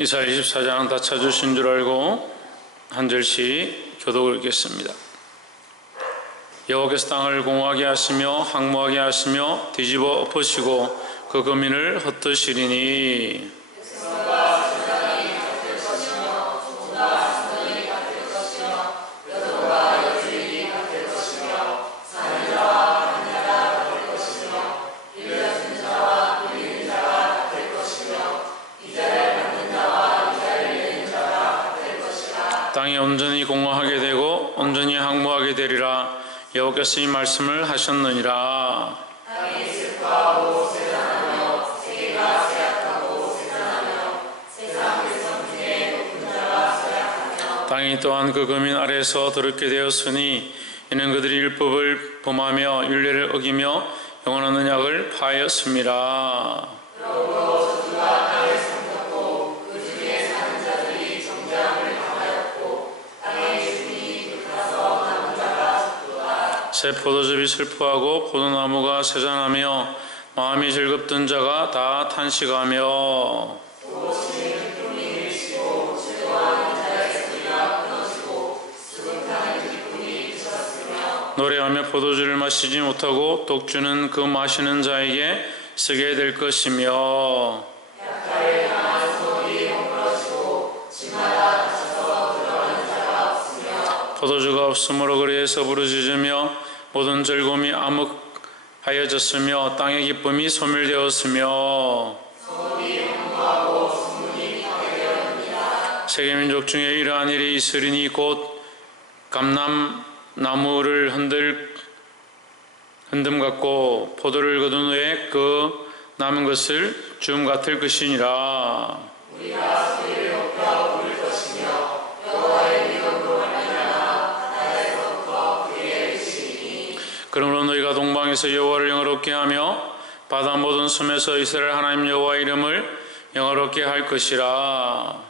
이사야 24장은 다 찾으신 줄 알고 한 절씩 교독을 읽겠습니다. 여호와께서 땅을 공허하게 하시며 황무하게 하시며 뒤집어 엎으시고 그 거민을 흩으시리니 땅이 온전히 공허하게 되고 온전히 황무하게 되리라. 여호와께서 이 말씀을 하셨느니라. 땅이 슬퍼하고 쇠잔하며 세계가 쇠약하고 쇠잔하며 세상 백성 중에 높은 자가 쇠약하며 땅이 또한 그 거민 아래에서 더럽게 되었으니 이는 그들이 율법을 범하며 율례를 어기며 영원한 언약을 파하였음이라. 그러므로 저주가 땅에 삼켰고 그 중에 사는 자들이 정죄함을 당하였고 땅의 주인이 불타서 남은 자가 죽도다. 새 포도즙이 슬퍼하고 포도나무가 세잔하며 마음이 즐겁던 자가 다 탄식하며 노래하며 포도주를 마시지 못하고 독주는 그 마시는 자에게 쓰게 될 것이며 약탈을 당한 소들이 허물어지고 집마다 갇혀서 들어가는 자가 없으며 포도주가 없으므로 그리에서 부르짖으며 모든 즐거움이 암흑하여졌으며 땅의 기쁨이 소멸되었으며 소문이 허무하고 소문이 파괴되었느니라. 세계민족 중에 이러한 일이 있으리니 곧 감람나무를 흔듦 같고 포도를 거둔 후에 그 남은 것을 줌 같을 것이니라. 우리가 소리를 높여 부를 것이며 여호와의 믿음으로 말미암아 바다에서부터 그에게 이르시리니 그러므로 너희가 동방에서 여호와를 영화롭게 하며 바다 모든 섬에서 이스라엘 하나님 여호와의 이름을 영화롭게 할 것이라.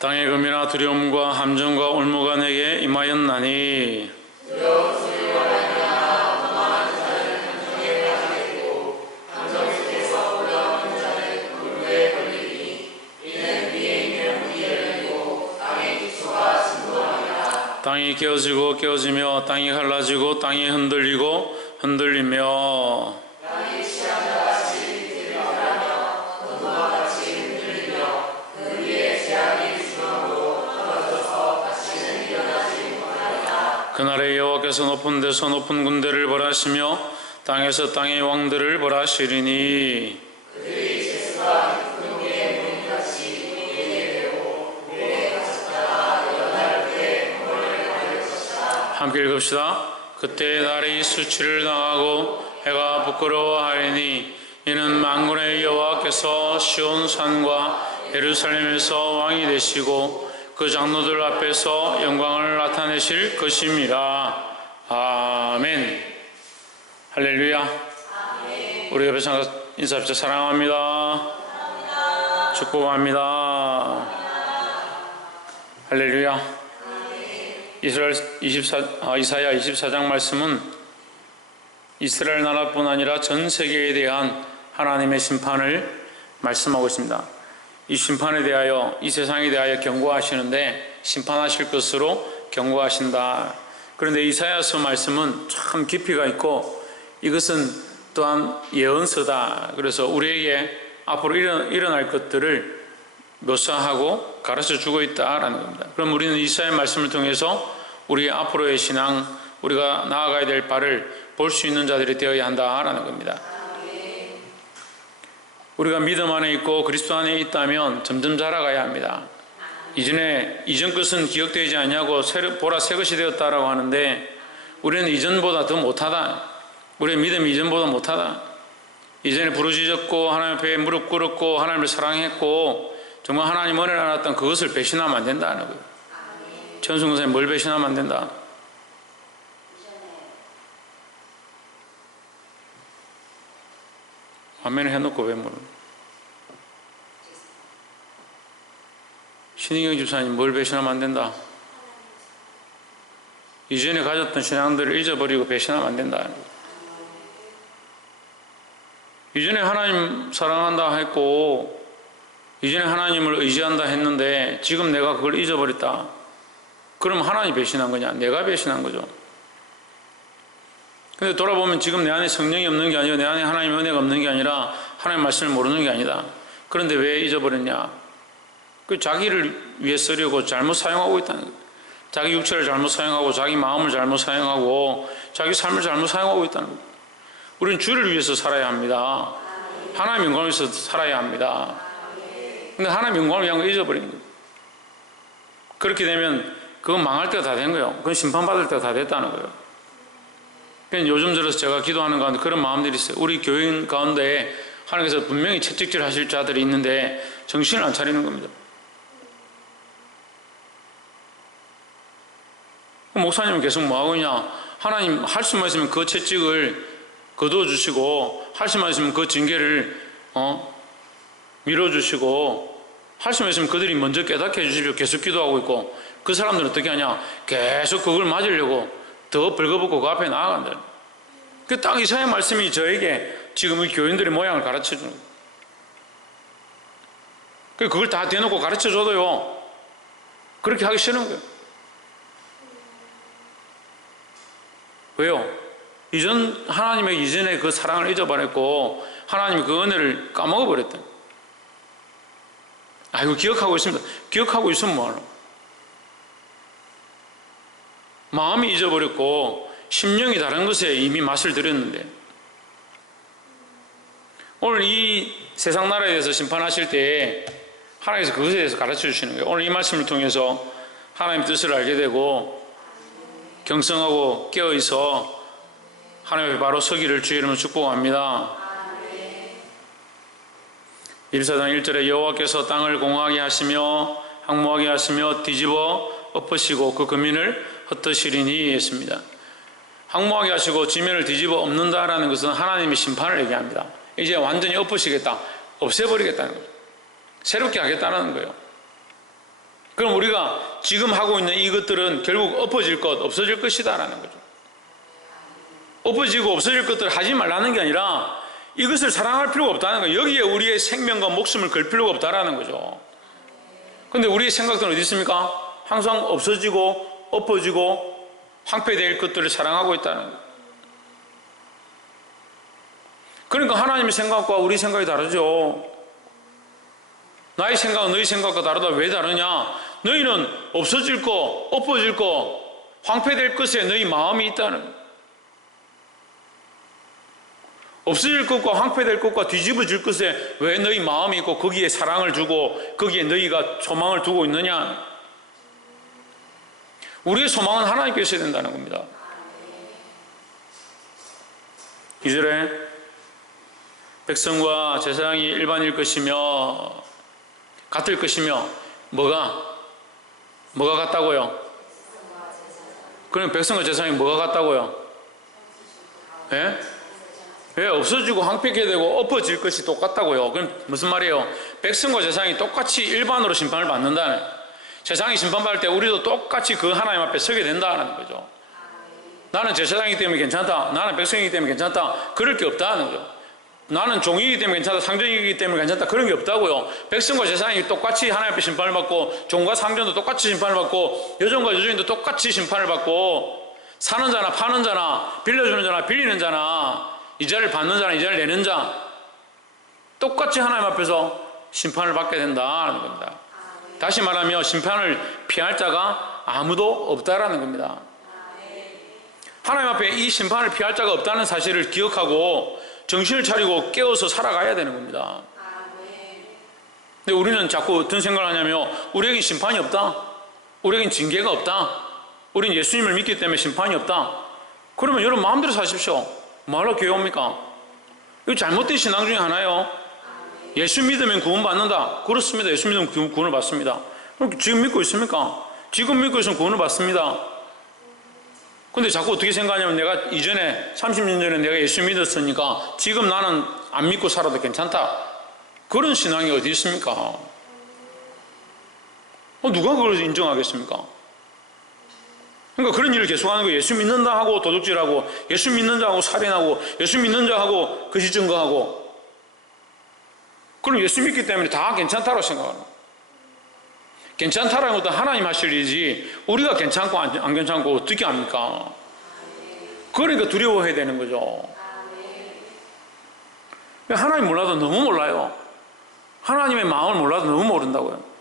땅의 금이나 두려움과 함정과 올무가 내게 임하였나니 두려운 소리와 말미암아 도망하는 자는 함정에 빠지게 되고 함정 속에서 올라오는 자는 물에 걸리니 이는 위에 있는 문이 열리고 땅의 기초가 진동하리라. 땅이 깨어지고 깨어지며 땅이 갈라지고 땅이 흔들리고 흔들리며 땅이 취한 자같이 들이밀하며 어둠과 같이 흔들리며 그 위에 재앙이 주렁으로 떨어져서 다시는 일어나지 못하리라. 그날에 여호와께서 높은 데서 높은 군대를 벌하시며 땅에서 땅의 왕들을 벌하시리니 그들이 죄수가 깊은 물에 모임같이 모이게 되고 물에 갇혔다가 일어날 때에 물을 가릴 것이다. 함께 읽읍시다. 그때 날이 수치를 당하고 해가 부끄러워하리니 이는 만군의 여호와께서 시온 산과 예루살렘에서 왕이 되시고 그 장로들 앞에서 영광을 나타내실 것임이라. 아멘. 할렐루야. 우리 옆에 인사합시다. 사랑합니다. 축복합니다. 할렐루야. 이사야 24장 말씀은 이스라엘 나라뿐 아니라 전 세계에 대한 하나님의 심판을 말씀하고 있습니다. 이 심판에 대하여, 이 세상에 대하여 경고하시는데 심판하실 것으로 경고하신다. 그런데 이사야서 말씀은 참 깊이가 있고 이것은 또한 예언서다. 그래서 우리에게 앞으로 일어날 것들을 묘사하고 가르쳐 주고 있다라는 겁니다. 그럼 우리는 이사야의 말씀을 통해서 우리의 앞으로의 신앙, 우리가 나아가야 될 바를 볼 수 있는 자들이 되어야 한다라는 겁니다. 우리가 믿음 안에 있고 그리스도 안에 있다면 점점 자라가야 합니다. 이전 것은 기억되지 않냐고 보라 새 것이 되었다라고 하는데 우리는 이전보다 더 못하다. 우리의 믿음이 이전보다 못하다. 이전에 부르짖었고 하나님 앞에 무릎 꿇었고 하나님을 사랑했고 정말 하나님 은혜를 알았던 그것을 배신하면 안 된다는 거예요. 천순 권사님 뭘 배신하면 안 된다? 아멘 해놓고 왜 물어? 신인경 집사님 뭘 배신하면 안 된다? 이전에 가졌던 신앙들을 잊어버리고 배신하면 안 된다. 이전에 하나님 사랑한다 했고 이전에 하나님을 의지한다 했는데 지금 내가 그걸 잊어버렸다. 그럼 하나님이 배신한 거냐? 내가 배신한 거죠. 근데 돌아보면 지금 내 안에 성령이 없는 게 아니고 내 안에 하나님의 은혜가 없는 게 아니라 하나님 말씀을 모르는 게 아니다. 그런데 왜 잊어버렸냐? 그 자기를 위해 쓰려고 잘못 사용하고 있다는 거예요. 자기 육체를 잘못 사용하고 자기 마음을 잘못 사용하고 자기 삶을 잘못 사용하고 있다는 거예요. 우리는 주를 위해서 살아야 합니다. 하나님 영광을 위해서 살아야 합니다. 근데 하나님 영광을 위한 걸 잊어버린 거예요. 그렇게 되면 그건 망할 때가 다 된 거예요. 그건 심판받을 때가 다 됐다는 거예요. 요즘 들어서 제가 기도하는 가운데 그런 마음들이 있어요. 우리 교인 가운데 하나님께서 분명히 채찍질 하실 자들이 있는데 정신을 안 차리는 겁니다. 목사님은 계속 뭐하고 있냐? 하나님 할 수만 있으면 그 채찍을 거두어 주시고 할 수만 있으면 그 징계를 밀어주시고 할 수만 있으면 그들이 먼저 깨닫게 해주시려고 계속 기도하고 있고 그 사람들은 어떻게 하냐? 계속 그걸 맞으려고 더 벌거벗고 그 앞에 나아간다. 그 딱 이사야 말씀이 저에게 지금 이 교인들의 모양을 가르쳐 주는 거예요. 그걸 다 대놓고 가르쳐 줘도요, 그렇게 하기 싫은 거예요. 왜요? 하나님의 이전에 그 사랑을 잊어버렸고, 하나님이 그 은혜를 까먹어버렸다. 이거 기억하고 있습니다. 기억하고 있으면 뭐하노? 마음이 잊어버렸고 심령이 다른 것에 이미 맛을 들였는데 오늘 이 세상 나라에 대해서 심판하실 때 하나님께서 그것에 대해서 가르쳐 주시는 거예요. 오늘 이 말씀을 통해서 하나님의 뜻을 알게 되고 경성하고 깨어있어 하나님 앞에 바로 서기를 주의 이름으로 축복합니다. 1사장 1절에 여호와께서 땅을 공하게 하시며 항모하게 하시며 뒤집어 엎으시고 그 거민을 흩으시리니 했습니다. 항모하게 하시고 지면을 뒤집어 엎는다라는 것은 하나님의 심판을 얘기합니다. 이제 완전히 엎으시겠다, 없애버리겠다는 거죠. 새롭게 하겠다는 거예요. 그럼 우리가 지금 하고 있는 이것들은 결국 엎어질 것, 없어질 것이다라는 거죠. 엎어지고 없어질 것들을 하지 말라는 게 아니라 이것을 사랑할 필요가 없다는 거예요. 여기에 우리의 생명과 목숨을 걸 필요가 없다라는 거죠. 그런데 우리의 생각들은 어디 있습니까? 항상 없어지고 엎어지고 황폐될 것들을 사랑하고 있다는 거예요. 그러니까 하나님의 생각과 우리 생각이 다르죠. 나의 생각은 너희 생각과 다르다. 왜 다르냐? 너희는 없어질 거, 엎어질 거, 황폐될 것에 너희 마음이 있다는 거예요. 없어질 것과 황폐될 것과 뒤집어질 것에 왜 너희 마음이 있고 거기에 사랑을 두고 거기에 너희가 소망을 두고 있느냐? 우리의 소망은 하나님께 있어야 된다는 겁니다. 2절에 백성과 제사장이 일반일 것이며 같을 것이며 뭐가 같다고요? 그럼 백성과 제사장이 뭐가 같다고요? 예? 왜 없어지고 황폐하게 되고 엎어질 것이 똑같다고요? 그럼 무슨 말이에요? 백성과 제사장이 똑같이 일반으로 심판을 받는다는, 세상이 심판받을 때 우리도 똑같이 그 하나님 앞에 서게 된다는 거죠. 나는 제사장이기 때문에 괜찮다, 나는 백성이기 때문에 괜찮다, 그럴 게 없다는 거죠. 나는 종이기 때문에 괜찮다, 상전이기 때문에 괜찮다, 그런 게 없다고요. 백성과 제사장이 똑같이 하나님 앞에 심판을 받고 종과 상전도 똑같이 심판을 받고 여종과 여주인도 똑같이 심판을 받고 사는 자나 파는 자나 빌려주는 자나 빌리는 자나 이자를 받는 자나 이자를 내는 자 똑같이 하나님 앞에서 심판을 받게 된다는 겁니다. 다시 말하면 심판을 피할 자가 아무도 없다라는 겁니다. 하나님 앞에 이 심판을 피할 자가 없다는 사실을 기억하고 정신을 차리고 깨어서 살아가야 되는 겁니다. 근데 우리는 자꾸 어떤 생각을 하냐면 우리에겐 심판이 없다, 우리에겐 징계가 없다, 우리는 예수님을 믿기 때문에 심판이 없다. 그러면 여러분 마음대로 사십시오. 뭐하러 교회 옵니까? 이거 잘못된 신앙 중에 하나예요. 예수 믿으면 구원받는다. 그렇습니다. 예수 믿으면 구원을 받습니다. 지금 믿고 있습니까? 지금 믿고 있으면 구원을 받습니다. 근데 자꾸 어떻게 생각하냐면 내가 이전에 30년 전에 내가 예수 믿었으니까 지금 나는 안 믿고 살아도 괜찮다. 그런 신앙이 어디 있습니까? 누가 그걸 인정하겠습니까? 그러니까 그런 일을 계속하는 거예요. 예수 믿는다 하고 도둑질하고, 예수 믿는 자하고 살인하고, 예수 믿는 자하고 거짓 증거하고. 그럼 예수 믿기 때문에 다 괜찮다고 생각하는 거예요. 괜찮다라는 것도 하나님 하실 일이지 우리가 괜찮고 안 괜찮고 어떻게 합니까? 그러니까 두려워해야 되는 거죠. 하나님 몰라도 너무 몰라요. 하나님의 마음을 몰라도 너무 모른다고요.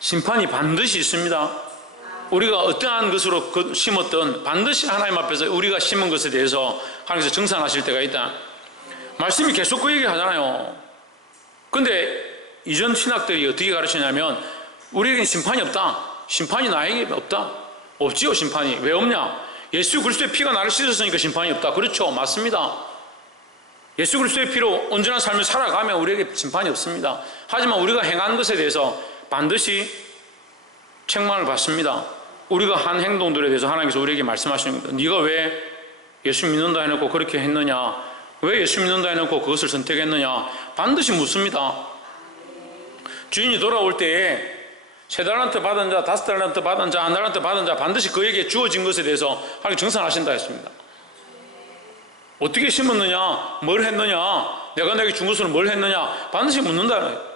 심판이 반드시 있습니다. 우리가 어떠한 것으로 심었든 반드시 하나님 앞에서 우리가 심은 것에 대해서 하나님께서 정산하실 때가 있다. 말씀이 계속 그 얘기 하잖아요. 근데 이전 신학들이 어떻게 가르치냐면 우리에겐 심판이 없다. 심판이 나에게 없다. 없지요, 심판이. 왜 없냐? 예수 그리스도의 피가 나를 씻었으니까 심판이 없다. 그렇죠, 맞습니다. 예수 그리스도의 피로 온전한 삶을 살아가면 우리에게 심판이 없습니다. 하지만 우리가 행한 것에 대해서 반드시 책망을 받습니다. 우리가 한 행동들에 대해서 하나님께서 우리에게 말씀하시는 겁니다. 네가 왜 예수 믿는다 해놓고 그렇게 했느냐? 왜 예수 믿는다 해놓고 그것을 선택했느냐? 반드시 묻습니다. 주인이 돌아올 때에 3달란트 받은 자, 5달란트 받은 자, 1달란트 받은 자 반드시 그에게 주어진 것에 대해서 하나님 정산하신다 했습니다. 어떻게 심었느냐? 뭘 했느냐? 내가 내게 준 것으로 뭘 했느냐? 반드시 묻는다.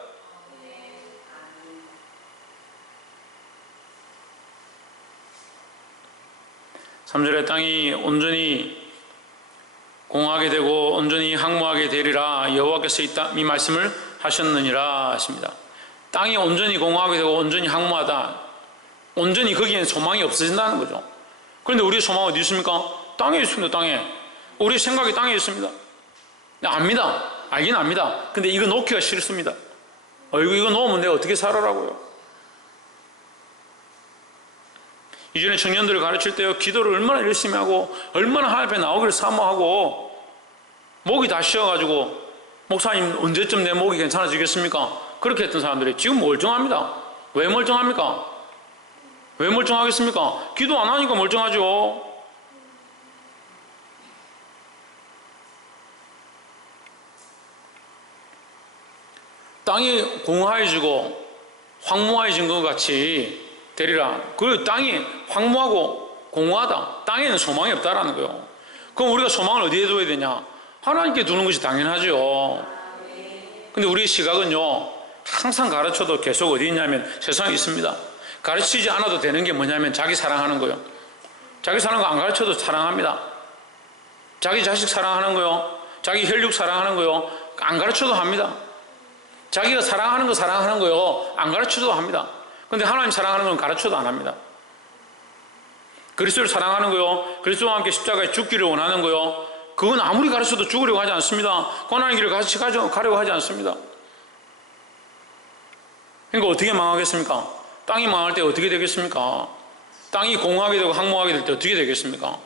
3절에 땅이 온전히 공하게 되고 온전히 항무하게 되리라 여호와께서 이 말씀을 하셨느니라 하십니다. 땅이 온전히 공하게 되고 온전히 항무하다. 온전히 거기엔 소망이 없어진다는 거죠. 그런데 우리의 소망은 어디 있습니까? 땅에 있습니다. 땅에. 우리의 생각이 땅에 있습니다. 압니다. 알긴 압니다. 근데 이거 놓기가 싫습니다. 이거 놓으면 내가 어떻게 살아라고요. 이전에 청년들을 가르칠 때요, 기도를 얼마나 열심히 하고 얼마나 하나님 앞에 나오기를 사모하고 목이 다 쉬어가지고 목사님 언제쯤 내 목이 괜찮아지겠습니까? 그렇게 했던 사람들이 지금 멀쩡합니다. 왜 멀쩡합니까? 왜 멀쩡하겠습니까? 기도 안 하니까 멀쩡하죠. 땅이 공허해지고 황무해진 것 같이 되리라. 그리고 땅이 황무하고 공허하다. 땅에는 소망이 없다라는 거예요. 그럼 우리가 소망을 어디에 둬야 되냐? 하나님께 두는 것이 당연하죠. 근데 우리의 시각은요, 항상 가르쳐도 계속 어디 있냐면 세상에 있습니다. 가르치지 않아도 되는 게 뭐냐면 자기 사랑하는 거요. 자기 사랑하는 거 안 가르쳐도 사랑합니다. 자기 자식 사랑하는 거요. 자기 혈육 사랑하는 거요. 안 가르쳐도 합니다. 자기가 사랑하는 거 사랑하는 거요. 안 가르쳐도 합니다. 근데 하나님 사랑하는 건 가르쳐도 안 합니다. 그리스도를 사랑하는 거요. 그리스도와 함께 십자가에 죽기를 원하는 거요. 그건 아무리 가르쳐도 죽으려고 하지 않습니다. 고난의 길을 같이 가려고 하지 않습니다. 그러니까 어떻게 망하겠습니까? 땅이 망할 때 어떻게 되겠습니까? 땅이 공허하게 되고 항무하게 될 때 어떻게 되겠습니까?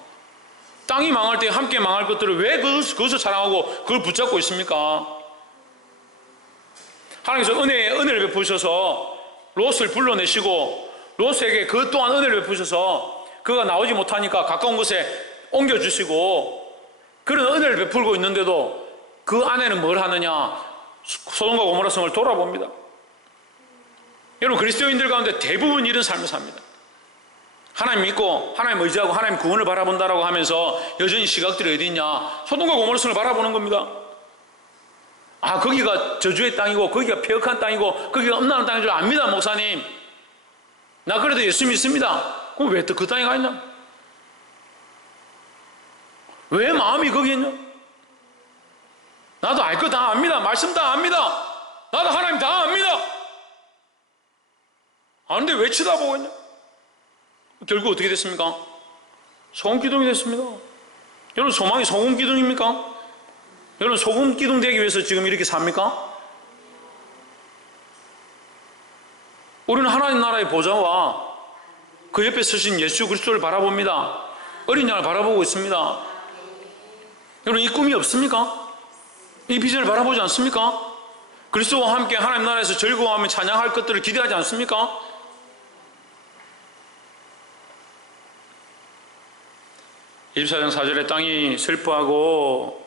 땅이 망할 때 함께 망할 것들을 왜 그것을 사랑하고 그걸 붙잡고 있습니까? 하나님께서 은혜를 베푸셔서 롯을 불러내시고 롯에게 그 또한 은혜를 베푸셔서 그가 나오지 못하니까 가까운 곳에 옮겨주시고 그런 은혜를 베풀고 있는데도 그 안에는 뭘 하느냐? 소돔과 고모라 성을 돌아봅니다. 여러분, 그리스도인들 가운데 대부분 이런 삶을 삽니다. 하나님 믿고 하나님 의지하고 하나님 구원을 바라본다라고 하면서 여전히 시각들이 어디 있냐? 소돔과 고모라 성을 바라보는 겁니다. 아, 거기가 저주의 땅이고 거기가 폐역한 땅이고 거기가 음란한 땅인 줄 압니다. 목사님, 나 그래도 예수 믿습니다. 그럼 왜 또 그 땅에 가 있냐? 왜 마음이 거기 있냐? 나도 알 거 다 압니다. 말씀 다 압니다. 나도 하나님 다 압니다. 아는데 왜 쳐다보고 있냐? 결국 어떻게 됐습니까? 소금기둥이 됐습니다. 여러분, 소망이 소금기둥입니까? 여러분, 소금기둥 되기 위해서 지금 이렇게 삽니까? 우리는 하나님 나라의 보좌와 그 옆에 서신 예수 그리스도를 바라봅니다. 어린 양을 바라보고 있습니다. 여러분, 이 꿈이 없습니까? 이 비전을 바라보지 않습니까? 그리스도와 함께 하나님 나라에서 즐거워하며 찬양할 것들을 기대하지 않습니까? (24장 4절에) 땅이 슬퍼하고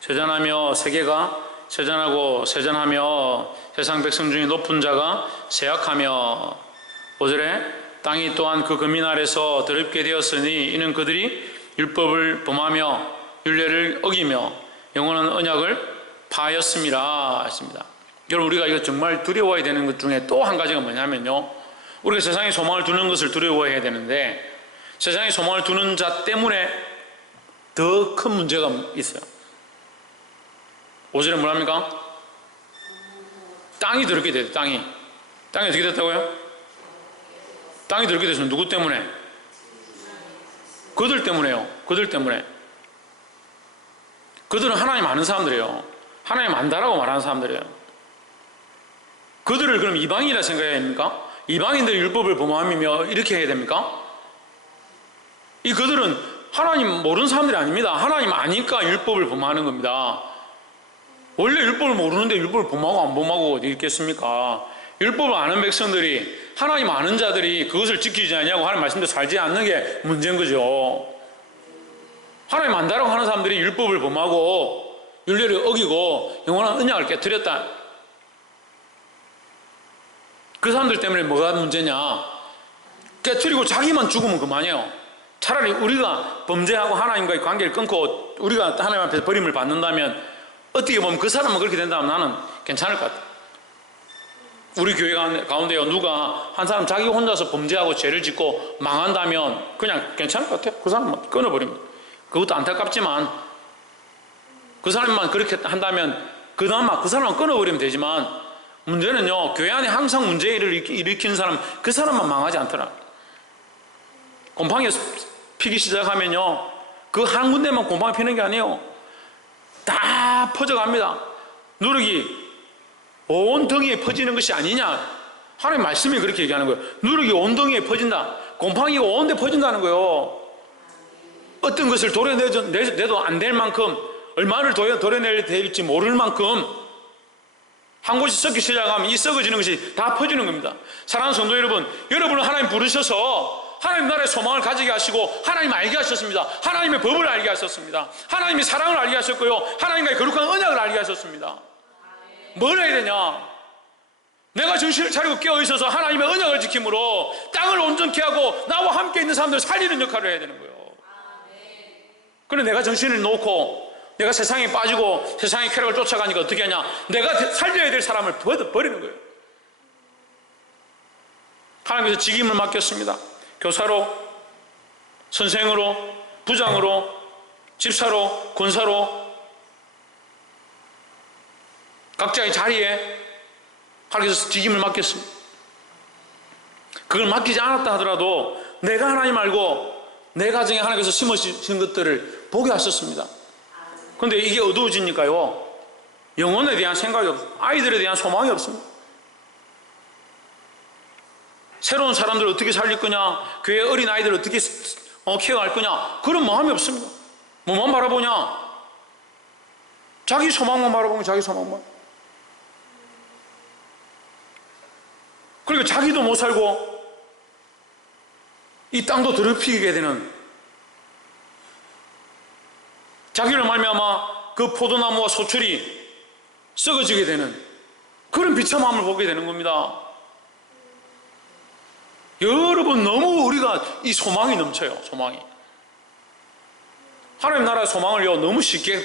세잔하며 세계가 세잔하고 세잔하며 세상 백성 중에 높은 자가 세약하며. 5절에 땅이 또한 그 금인 아래서 더럽게 되었으니 이는 그들이 율법을 범하며 율례를 어기며 영원한 언약을 파하였음이라 했습니다. 여러분, 우리가 이거 정말 두려워해야 되는 것 중에 또 한 가지가 뭐냐면요, 우리가 세상에 소망을 두는 것을 두려워해야 되는데 세상에 소망을 두는 자 때문에 더 큰 문제가 있어요. 5절에 뭐랍니까? 땅이 더럽게 돼요. 땅이 어떻게 됐다고요? 땅이 더럽게 됐으면 누구 때문에? 그들 때문에요. 그들 때문에. 그들은 하나님 아는 사람들이에요. 하나님 안다라고 말하는 사람들이에요. 그들을 그럼 이방인이라 생각해야 됩니까? 이방인들이 율법을 범하며 이렇게 해야 됩니까? 그들은 하나님 모르는 사람들이 아닙니다. 하나님 아니까 율법을 범하는 겁니다. 원래 율법을 모르는데 율법을 범하고 안 범하고 어디 있겠습니까? 율법을 아는 백성들이, 하나님 아는 자들이 그것을 지키지 않냐고 하나님 말씀대로 살지 않는 게 문제인 거죠. 하나님 안다라고 하는 사람들이 율법을 범하고 율례를 어기고 영원한 언약을 깨뜨렸다. 그 사람들 때문에 뭐가 문제냐? 깨뜨리고 자기만 죽으면 그만이에요. 차라리 우리가 범죄하고 하나님과의 관계를 끊고 우리가 하나님 앞에서 버림을 받는다면, 어떻게 보면 그 사람은 그렇게 된다면 나는 괜찮을 것 같아요. 우리 교회 가운데요, 누가 한 사람 자기 혼자서 범죄하고 죄를 짓고 망한다면 그냥 괜찮을 것 같아요. 그 사람은 끊어버립니다. 그것도 안타깝지만 그 사람만 그렇게 한다면 그나마 그 사람만 끊어버리면 되지만, 문제는요, 교회 안에 항상 문제를 일으키는 사람, 그 사람만 망하지 않더라. 곰팡이 피기 시작하면요, 그 한 군데만 곰팡이 피는 게 아니에요. 다 퍼져갑니다. 누룩이 온 덩이에 퍼지는 것이 아니냐. 하나님 말씀이 그렇게 얘기하는 거예요. 누룩이 온 덩이에 퍼진다. 곰팡이가 온 데 퍼진다는 거예요. 어떤 것을 도려내도 안 될 만큼, 얼마를 도려내야 될지 모를 만큼 한 곳이 썩기 시작하면 이 썩어지는 것이 다 퍼지는 겁니다. 사랑하는 성도 여러분, 여러분을 하나님 부르셔서 하나님 나라의 소망을 가지게 하시고 하나님 알게 하셨습니다. 하나님의 법을 알게 하셨습니다. 하나님의 사랑을 알게 하셨고요, 하나님과의 거룩한 언약을 알게 하셨습니다. 뭘 해야 되냐? 내가 정신을 차리고 깨어있어서 하나님의 언약을 지킴으로 땅을 온전케 하고 나와 함께 있는 사람들을 살리는 역할을 해야 되는 거예요. 그런데 내가 정신을 놓고 내가 세상에 빠지고 세상의 쾌락을 쫓아가니까 어떻게 하냐? 내가 살려야 될 사람을 버리는 거예요. 하나님께서 직임을 맡겼습니다. 교사로, 선생으로, 부장으로, 집사로, 권사로, 각자의 자리에 하나님께서 직임을 맡겼습니다. 그걸 맡기지 않았다 하더라도 내가 하나님 알고 내 가정에 하나님께서 심으신 것들을 보게 하셨습니다. 그런데 이게 어두워지니까요, 영혼에 대한 생각이 없습니다. 아이들에 대한 소망이 없습니다. 새로운 사람들을 어떻게 살릴 거냐, 교회 어린 아이들을 어떻게 케어할 거냐, 그런 마음이 없습니다. 뭐만 바라보냐? 자기 소망만 바라보면 자기 소망만. 그러니까 자기도 못 살고 이 땅도 더럽히게 되는, 자기를 말미암아 그 포도나무와 소출이 썩어지게 되는 그런 비참함을 보게 되는 겁니다. 여러분, 너무 우리가 이 소망이 넘쳐요. 소망이. 하나님 나라의 소망을요, 너무 쉽게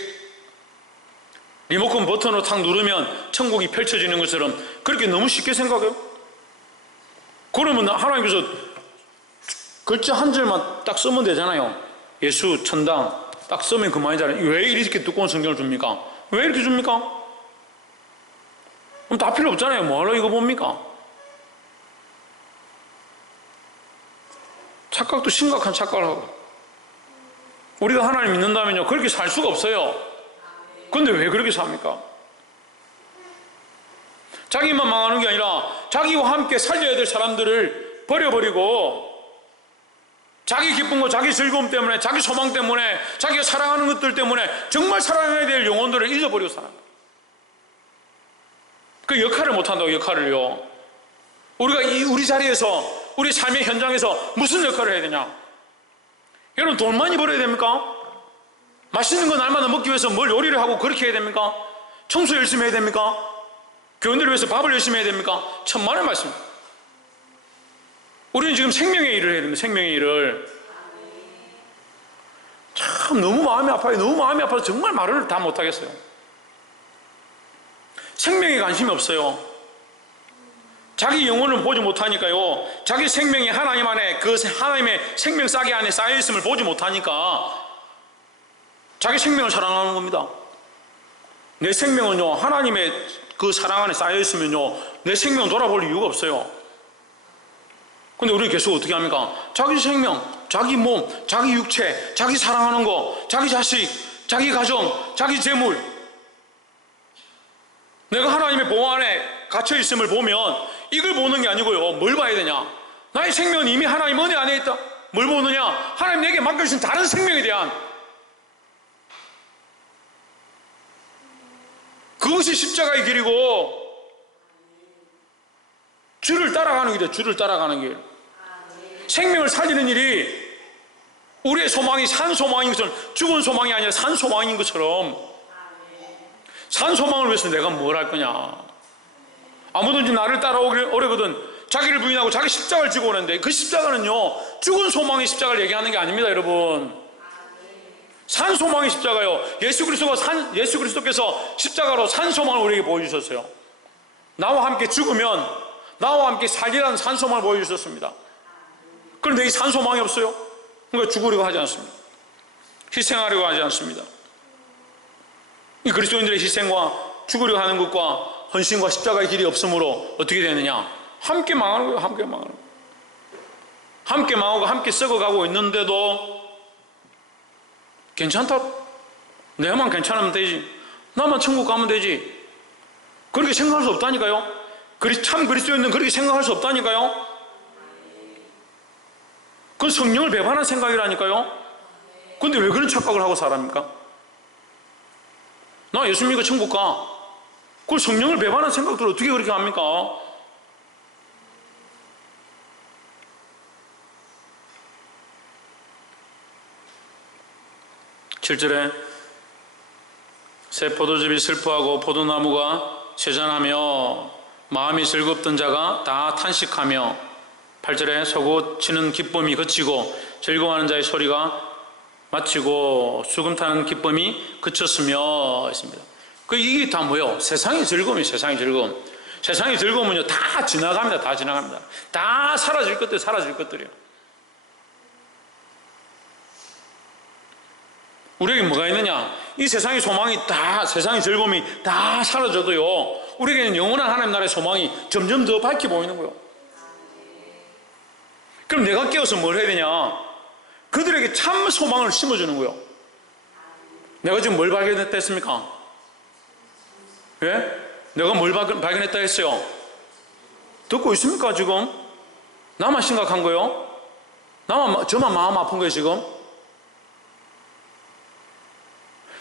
리모컨 버튼으로 탁 누르면 천국이 펼쳐지는 것처럼 그렇게 너무 쉽게 생각해요. 그러면 하나님께서 글자 한 줄만 딱 쓰면 되잖아요. 예수, 천당 딱 쓰면 그만이잖아요. 왜 이렇게 두꺼운 성경을 줍니까? 왜 이렇게 줍니까? 그럼 다 필요 없잖아요. 뭐하러 이거 봅니까? 착각도 심각한 착각을 하고. 우리가 하나님 믿는다면요, 그렇게 살 수가 없어요. 그런데 왜 그렇게 삽니까? 자기만 망하는 게 아니라 자기와 함께 살려야 될 사람들을 버려버리고, 자기 기쁨과 자기 즐거움 때문에, 자기 소망 때문에, 자기가 사랑하는 것들 때문에 정말 사랑해야 될 영혼들을 잊어버리고 살아요. 그 역할을 못한다고, 역할을요. 우리가 우리 자리에서, 우리 삶의 현장에서 무슨 역할을 해야 되냐? 여러분, 돈 많이 벌어야 됩니까? 맛있는 거 날마다 먹기 위해서 뭘 요리를 하고 그렇게 해야 됩니까? 청소 열심히 해야 됩니까? 교인들을 위해서 밥을 열심히 해야 됩니까? 천만의 말씀. 우리는 지금 생명의 일을 해야 됩니다. 생명의 일을. 참 너무 마음이 아파요. 너무 마음이 아파서 정말 말을 다 못하겠어요. 생명에 관심이 없어요. 자기 영혼을 보지 못하니까요. 자기 생명이 하나님 안에, 그 하나님의 생명 싹이 안에 쌓여있음을 보지 못하니까 자기 생명을 사랑하는 겁니다. 내 생명은요, 하나님의 그 사랑 안에 쌓여있으면요, 내 생명은 돌아볼 이유가 없어요. 근데 우리 계속 어떻게 합니까? 자기 생명, 자기 몸, 자기 육체, 자기 사랑하는 거, 자기 자식, 자기 가정, 자기 재물. 내가 하나님의 보호 안에 갇혀있음을 보면 이걸 보는 게 아니고요. 뭘 봐야 되냐? 나의 생명은 이미 하나님 은혜 안에 있다. 뭘 보느냐? 하나님 내게 맡겨주신 다른 생명에 대한, 그것이 십자가의 길이고 주를 따라가는 길이에요. 주를 따라가는 길. 생명을 살리는 일이 우리의 소망이 산 소망인 것처럼, 죽은 소망이 아니라 산 소망인 것처럼, 산 소망을 위해서 내가 뭘 할 거냐? 아무든지 나를 따라오려거든 자기를 부인하고 자기 십자가를 지고 오는데, 그 십자가는요, 죽은 소망의 십자가를 얘기하는 게 아닙니다, 여러분. 산 소망의 십자가요. 예수 그리스도께서 십자가로 산 소망을 우리에게 보여주셨어요. 나와 함께 죽으면 나와 함께 살리라는 산 소망을 보여주셨습니다. 그런데 이 산 소망이 없어요. 그러니까 죽으려고 하지 않습니다. 희생하려고 하지 않습니다. 이 그리스도인들의 희생과 죽으려고 하는 것과 헌신과 십자가의 길이 없으므로 어떻게 되느냐? 함께 망하는 거예요. 함께 망하는 거예요. 함께 망하고 함께 썩어가고 있는데도 괜찮다. 내가만 괜찮으면 되지. 나만 천국 가면 되지. 그렇게 생각할 수 없다니까요. 참 그리스도인은 그렇게 생각할 수 없다니까요. 그건 성령을 배반한 생각이라니까요. 그런데 왜 그런 착각을 하고 살합니까? 나 예수 믿고 천국 가. 그걸 성령을 배반한 생각들을 어떻게 그렇게 합니까? 7절에 새 포도즙이 슬퍼하고 포도나무가 쇠잔하며 마음이 즐겁던 자가 다 탄식하며, 8절에 솟구치는 기쁨이 그치고 즐거워하는 자의 소리가 마치고 수금 타는 기쁨이 그쳤으며 있습니다. 이게 다 뭐예요? 세상의 즐거움이에요. 세상의 즐거움. 세상의 즐거움은요, 다 지나갑니다. 다 지나갑니다. 다 사라질 것들이에요. 우리에게 뭐가 있느냐? 이 세상의 소망이 다, 세상의 즐거움이 다 사라져도요, 우리에게는 영원한 하나님 나라의 소망이 점점 더 밝게 보이는 거예요. 그럼 내가 깨어서 뭘 해야 되냐? 그들에게 참 소망을 심어주는 거예요. 내가 지금 뭘 발견했다 했습니까? 예? 내가 뭘 발견했다 했어요? 듣고 있습니까, 지금? 나만 심각한 거예요? 저만 마음 아픈 거예요, 지금?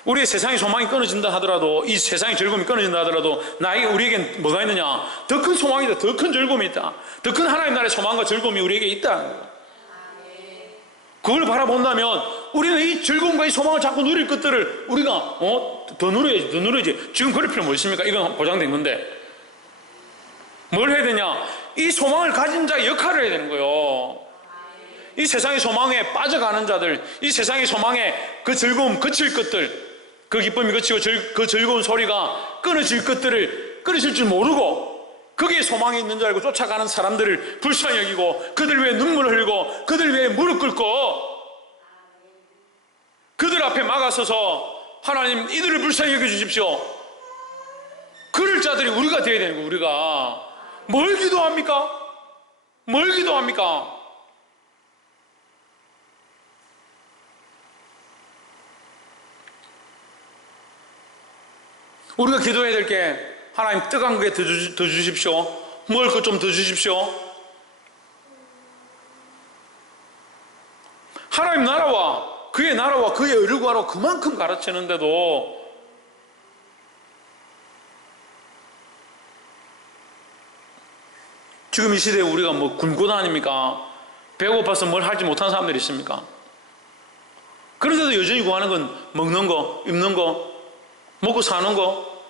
우리의 세상의 소망이 끊어진다 하더라도, 이 세상의 즐거움이 끊어진다 하더라도, 우리에겐 뭐가 있느냐? 더 큰 소망이다. 더 큰 즐거움이 있다. 더 큰 하나님 나라의 소망과 즐거움이 우리에게 있다는 거예요. 그걸 바라본다면 우리는 이 즐거움과 이 소망을 자꾸 누릴 것들을 우리가 더 누려야지. 지금 그럴 필요 뭐 있습니까? 이건 보장된 건데. 뭘 해야 되냐? 이 소망을 가진 자의 역할을 해야 되는 거예요. 이 세상의 소망에 빠져가는 자들, 이 세상의 소망에 그 즐거움 그칠 것들, 그 기쁨이 그치고 그 즐거운 소리가 끊어질 것들을 끊어질 줄 모르고 거기에 소망이 있는 줄 알고 쫓아가는 사람들을 불쌍히 여기고, 그들 위해 눈물을 흘리고, 그들 위해 무릎 꿇고, 그들 앞에 막아서서 하나님 이들을 불쌍히 여겨주십시오. 그럴 자들이 우리가 되어야 되는 거예요. 우리가 뭘 기도합니까? 뭘 기도합니까? 우리가 기도해야 될 게, 하나님 뜨거운 게 더 주십시오. 먹을 것 좀 더 주십시오. 하나님 나라와 그의 의를 구하러 그만큼 가르치는데도 지금 이 시대에 우리가 뭐 굶고 다닙니까? 배고파서 뭘 하지 못한 사람들이 있습니까? 그런데도 여전히 구하는 건 먹는 거, 입는 거, 먹고 사는 거.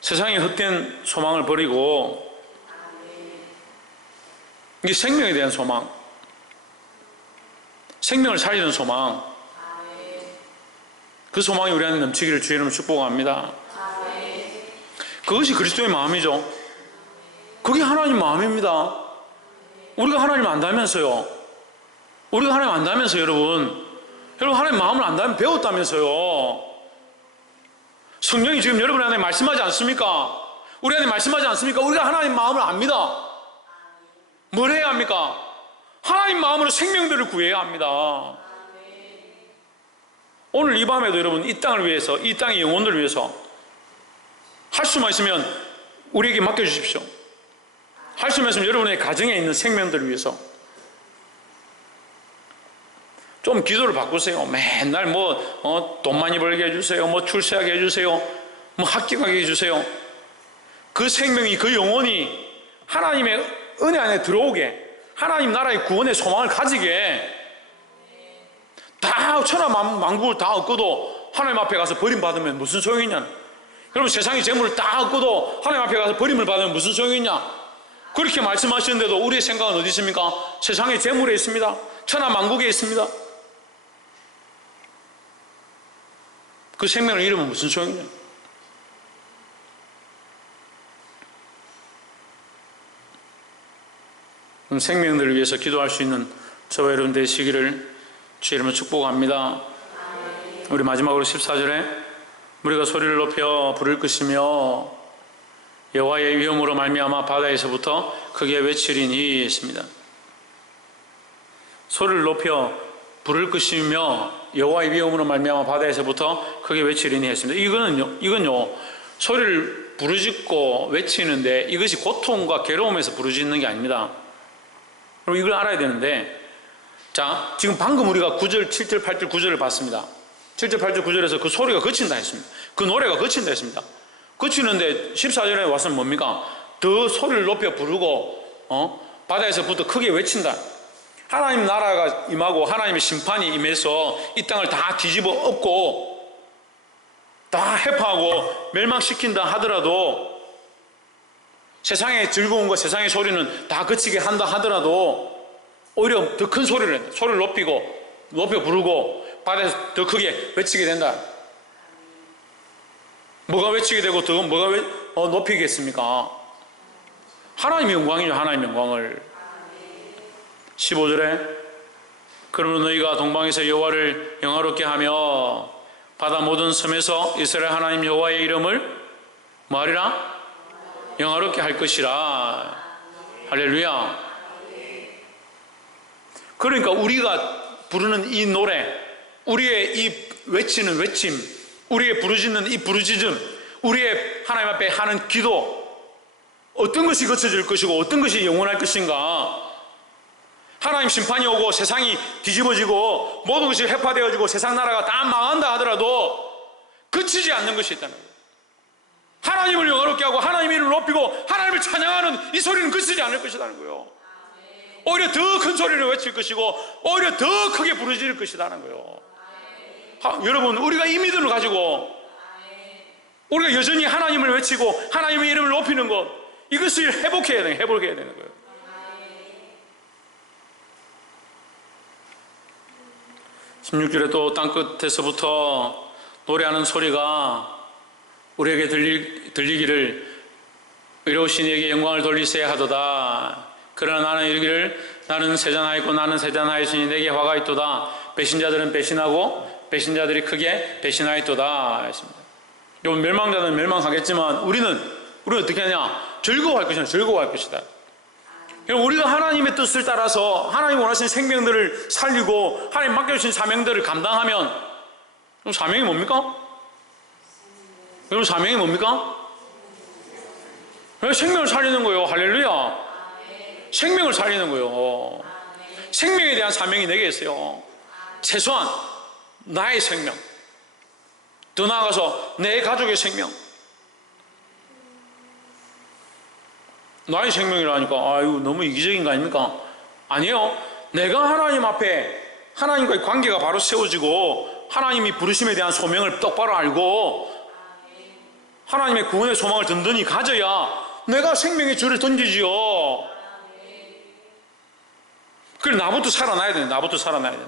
세상의 헛된 소망을 버리고 이게 생명에 대한 소망, 생명을 살리는 소망, 그 소망이 우리 안에 넘치기를 주의 이름으로 축복합니다. 그것이 그리스도의 마음이죠. 그게 하나님 마음입니다. 우리가 하나님 안다면서요. 우리가 하나님 안다면서요, 여러분. 여러분 하나님 마음을 안다면 배웠다면서요. 성령이 지금 여러분 안에 말씀하지 않습니까? 우리 안에 말씀하지 않습니까? 우리가 하나님 마음을 압니다. 뭘 해야 합니까? 하나님 마음으로 생명들을 구해야 합니다. 오늘 이 밤에도 여러분 이 땅을 위해서, 이 땅의 영혼들을 위해서 할 수만 있으면 우리에게 맡겨주십시오. 할 수만 있으면 여러분의 가정에 있는 생명들을 위해서 좀 기도를 바꾸세요. 맨날 돈 많이 벌게 해주세요. 출세하게 해주세요. 합격하게 해주세요. 그 생명이, 그 영혼이 하나님의 은혜 안에 들어오게, 하나님 나라의 구원의 소망을 가지게, 다 천하만국을 다 얻고도 하나님 앞에 가서 버림받으면 무슨 소용이냐? 그럼 세상의 재물을 다 얻고도 하나님 앞에 가서 버림을 받으면 무슨 소용이냐? 그렇게 말씀하시는데도 우리의 생각은 어디 있습니까? 세상의 재물에 있습니다. 천하만국에 있습니다. 그 생명을 잃으면 무슨 소용이냐? 그럼 생명들을 위해서 기도할 수 있는 저와 여러분 되시기를 주의 이름으로 축복합니다. 우리 마지막으로 14절에 우리가 소리를 높여 부를 것이며 여호와의 위엄으로 말미암아 바다에서부터 크게 외치리니 했습니다. 소리를 높여 부를 것이며 여호와의 위엄으로 말미암아 바다에서부터 크게 외치리니 했습니다. 이건요 소리를 부르짖고 외치는데 이것이 고통과 괴로움에서 부르짖는 게 아닙니다. 그럼 이걸 알아야 되는데, 자, 지금 방금 우리가 9절, 7절, 8절, 9절을 봤습니다. 7절, 8절, 9절에서 그 소리가 그친다 했습니다. 그 노래가 그친다 했습니다. 그치는데 14절에 와서는 뭡니까? 더 소리를 높여 부르고 바다에서부터 크게 외친다. 하나님 나라가 임하고 하나님의 심판이 임해서 이 땅을 다 뒤집어 엎고 다 해파하고 멸망시킨다 하더라도, 세상의 즐거움과 세상의 소리는 다 그치게 한다 하더라도 오히려 더 큰 소리를 높여 부르고 바다에서 더 크게 외치게 된다. 뭐가 외치게 되고 더 뭐가 높이겠습니까? 하나님의 영광이죠. 하나님의 영광을. 15절에 그러므로 너희가 동방에서 여호와를 영화롭게 하며 바다 모든 섬에서 이스라엘 하나님 여호와의 이름을 뭐하리라? 영화롭게 할 것이라. 할렐루야. 그러니까 우리가 부르는 이 노래, 우리의 이 외치는 외침, 우리의 부르짖는 이 부르짖음, 우리의 하나님 앞에 하는 기도, 어떤 것이 거쳐질 것이고 어떤 것이 영원할 것인가? 하나님 심판이 오고 세상이 뒤집어지고 모든 것이 해파되어지고 세상 나라가 다 망한다 하더라도 그치지 않는 것이 있다는 거예요. 하나님을 영화롭게 하고 하나님의 이름을 높이고 하나님을 찬양하는 이 소리는 그치지 않을 것이라는 거예요. 오히려 더 큰 소리를 외칠 것이고 오히려 더 크게 부르짖을 것이라는 거예요. 여러분, 우리가 이 믿음을 가지고 우리가 여전히 하나님을 외치고 하나님의 이름을 높이는 것, 이것을 회복해야 되는 거예요. (16) 절에 또 땅끝에서부터 노래하는 소리가 우리에게 들리기를 의로우신 이에게 영광을 돌리세야 하도다. 그러나 나는 이르기를 나는 세잔하였고 나는 세잔하였으니 내게 화가 있도다. 배신자들은 배신하고 배신자들이 크게 배신하였도다 했습니다. 여러분, 멸망자는 멸망하겠지만 우리는 어떻게 하냐? 즐거워할 것이다. 즐거워할 것이다. 여러분, 우리가 하나님의 뜻을 따라서 하나님 원하시는 생명들을 살리고 하나님 맡겨주신 사명들을 감당하면, 그럼 사명이 뭡니까? 여러분, 사명이 뭡니까? 생명을 살리는 거예요. 할렐루야. 생명을 살리는 거예요. 생명에 대한 사명이 내게 있어요. 최소한 나의 생명, 더 나아가서 내 가족의 생명, 나의 생명이라니까 아유 너무 이기적인 거 아닙니까? 아니에요. 내가 하나님 앞에 하나님과의 관계가 바로 세워지고 하나님이 부르심에 대한 소명을 똑바로 알고 하나님의 구원의 소망을 든든히 가져야 내가 생명의 줄을 던지지요. 그래 나부터 살아나야 돼. 나부터 살아나야 돼.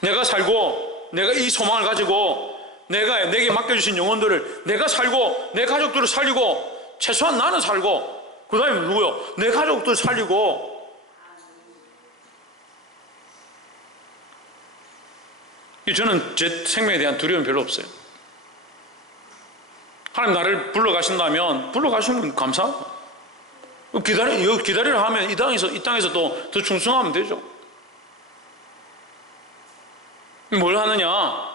내가 살고 내가 이 소망을 가지고 내게 맡겨주신 영혼들을 내가 살고 내 가족들을 살리고 최소한 나는 살고 그 다음에 누구요? 내 가족들 살리고 저는 제 생명에 대한 두려움이 별로 없어요. 하나님 나를 불러가신다면 불러가시면 감사하고 기다리라 하면 이 땅에서 또 더 충성하면 되죠. 뭘 하느냐?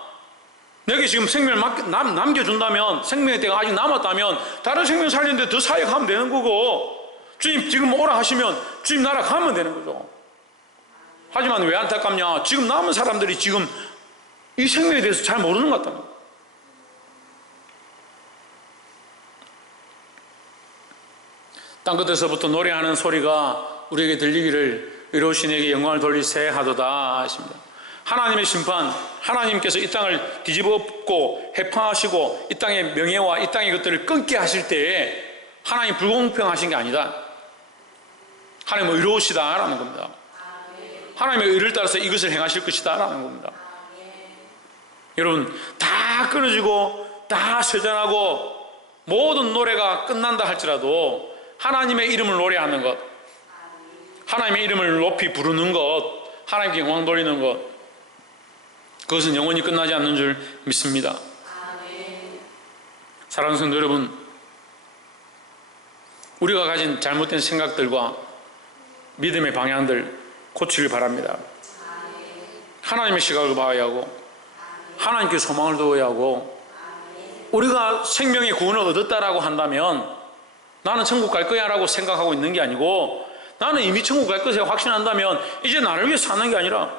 내게 지금 생명을 남겨준다면 생명의 때가 아직 남았다면 다른 생명 살리는데 더 사역하면 되는 거고 주님 지금 오라 하시면 주님 나라 가면 되는 거죠. 하지만 왜 안타깝냐? 지금 남은 사람들이 지금 이 생명에 대해서 잘 모르는 것 같다. 땅끝에서부터 노래하는 소리가 우리에게 들리기를 의로우신 이에게 영광을 돌리세 하도다 하십니다. 하나님의 심판, 하나님께서 이 땅을 뒤집어 엎고 해방하시고 이 땅의 명예와 이 땅의 것들을 끊게 하실 때에 하나님 불공평하신 게 아니다. 하나님은 의로우시다라는 겁니다. 하나님의 의를 따라서 이것을 행하실 것이다라는 겁니다. 여러분 다 끊어지고 다 쇠잔하고 모든 노래가 끝난다 할지라도 하나님의 이름을 노래하는 것, 하나님의 이름을 높이 부르는 것, 하나님께 영광 돌리는 것, 그것은 영원히 끝나지 않는 줄 믿습니다. 사랑하는 성도 여러분, 우리가 가진 잘못된 생각들과 믿음의 방향들 고치길 바랍니다. 하나님의 시각을 봐야 하고 하나님께 소망을 두어야 하고 우리가 생명의 구원을 얻었다라고 한다면 나는 천국 갈 거야 라고 생각하고 있는 게 아니고 나는 이미 천국 갈 것에 확신한다면 이제 나를 위해 사는 게 아니라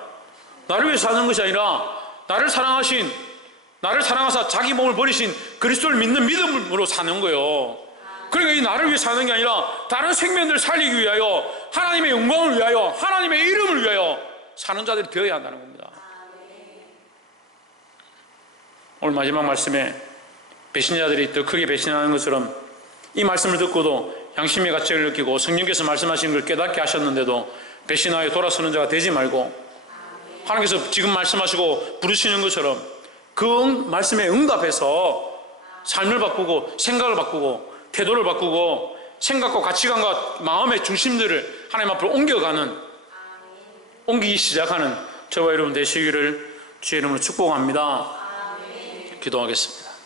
나를 위해 사는 것이 아니라 나를 사랑하사 자기 몸을 버리신 그리스도를 믿는 믿음으로 사는 거예요. 그러니까 이 나를 위해 사는 게 아니라 다른 생명들을 살리기 위하여 하나님의 영광을 위하여 하나님의 이름을 위하여 사는 자들이 되어야 한다는 겁니다. 오늘 마지막 말씀에 배신자들이 더 크게 배신하는 것처럼 이 말씀을 듣고도 양심의 가책을 느끼고 성령께서 말씀하신 걸 깨닫게 하셨는데도 배신하여 돌아서는 자가 되지 말고 하나님께서 지금 말씀하시고 부르시는 것처럼 그 말씀에 응답해서 삶을 바꾸고 생각을 바꾸고 태도를 바꾸고 생각과 가치관과 마음의 중심들을 하나님 앞으로 옮기기 시작하는 저와 여러분 되시기를 주의 이름으로 축복합니다. 기도하겠습니다.